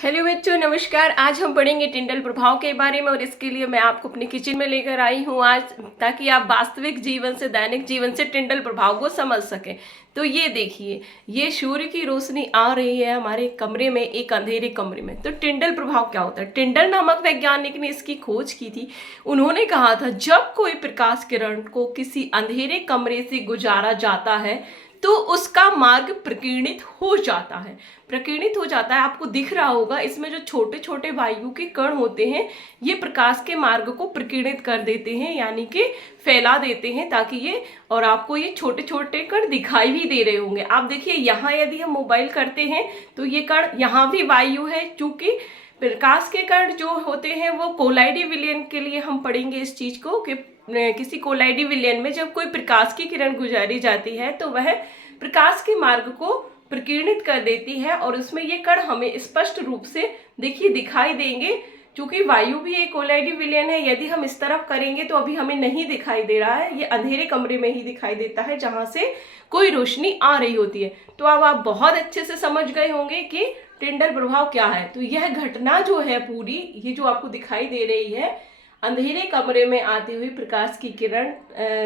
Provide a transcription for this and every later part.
Hello बच्चों, नमस्कार। आज हम पढ़ेंगे टिंडल प्रभाव के बारे में और इसके लिए मैं आपको अपने किचन में लेकर आई हूँ आज, ताकि आप वास्तविक जीवन से, दैनिक जीवन से टिंडल प्रभाव को समझ सकें। तो ये देखिए, ये सूर्य की रोशनी आ रही है हमारे कमरे में, एक अंधेरे कमरे में। तो टिंडल प्रभाव क्या होता है? टिंडल नामक वैज्ञानिक ने इसकी खोज की थी। उन्होंने कहा था जब कोई प्रकाश किरण को किसी अंधेरे कमरे से गुजारा जाता है तो उसका मार्ग प्रकीर्णित हो जाता है। प्रकीर्णित हो जाता है, आपको दिख रहा होगा, इसमें जो छोटे छोटे वायु के कण होते हैं ये प्रकाश के मार्ग को प्रकीर्णित कर देते हैं, यानी कि फैला देते हैं, ताकि ये, और आपको ये छोटे छोटे कण दिखाई भी दे रहे होंगे। आप देखिए यहाँ यदि हम मोबाइल करते हैं तो ये कण, यहाँ भी वायु है। चूंकि प्रकाश के कण जो होते हैं वो कोलाइडी विलयन के लिए हम पढ़ेंगे इस चीज को, कि किसी कोलाइडी विलयन में जब कोई प्रकाश की किरण गुजारी जाती है तो वह प्रकाश के मार्ग को प्रकीर्णित कर देती है और उसमें ये कण हमें स्पष्ट रूप से देखिए दिखाई देंगे। क्योंकि वायु भी एक कोलाइडी विलयन है, यदि हम इस तरफ करेंगे तो अभी हमें नहीं दिखाई दे रहा है, ये अंधेरे कमरे में ही दिखाई देता है जहां से कोई रोशनी आ रही होती है। तो अब आप बहुत अच्छे से समझ गए होंगे कि टिंडल प्रभाव क्या है। तो यह घटना जो है पूरी, ये जो आपको दिखाई दे रही है, अंधेरे कमरे में आती हुई प्रकाश की किरण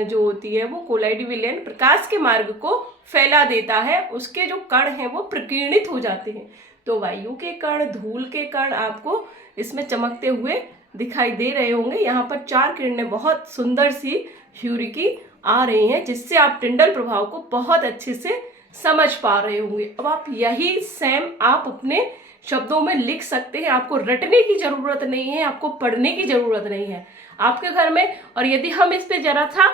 जो होती है वो कोलाइडी विलयन प्रकाश के मार्ग को फैला देता है। उसके जो कण हैं वो प्रकीर्णित हो जाते हैं। तो वायु के कण, धूल के कण आपको इसमें चमकते हुए दिखाई दे रहे होंगे। यहाँ पर 4 किरणें बहुत सुंदर सी सूर्य की आ रही हैं, जिससे आप टिंडल प्रभाव को बहुत अच्छे से समझ पा रहे होंगे। अब आप यही सेम आप अपने शब्दों में लिख सकते हैं। आपको रटने की जरूरत नहीं है, आपको पढ़ने की जरूरत नहीं है आपके घर में। और यदि हम इस पे जरा था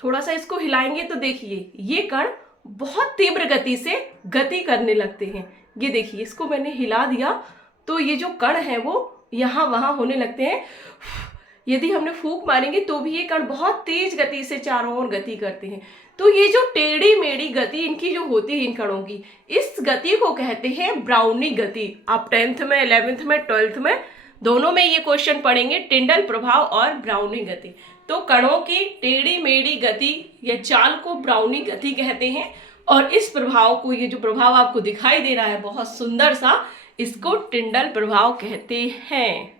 थोड़ा सा इसको हिलाएंगे तो देखिए ये कण बहुत तीव्र गति से गति करने लगते हैं। ये देखिए, इसको मैंने हिला दिया तो ये जो कण है वो यहाँ वहां होने लगते हैं। यदि हमने फूंक मारेंगे तो भी ये कण बहुत तेज गति से चारों ओर गति करते हैं। तो ये जो टेढ़ी मेढ़ी गति इनकी जो होती है, इन कणों की, इस गति को कहते हैं ब्राउनी गति। आप 10th में, 11th में, 12th में दोनों में ये क्वेश्चन पढ़ेंगे, टिंडल प्रभाव और ब्राउनी गति। तो कणों की टेढ़ी मेढ़ी गति या चाल को ब्राउनी गति कहते हैं। और इस प्रभाव को, ये जो प्रभाव आपको दिखाई दे रहा है बहुत सुंदर सा, इसको टिंडल प्रभाव कहते हैं।